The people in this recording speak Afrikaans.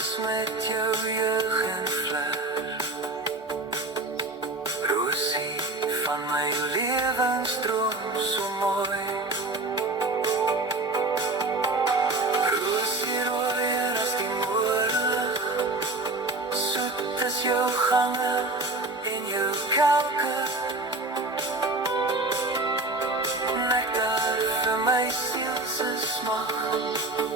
is met jou jeug en vlug. Rosie van my lewensdroom so mooi. Rosie rooier as die moorlig, soet is jou gange en jou kelke. Nektar vir my siel se smak.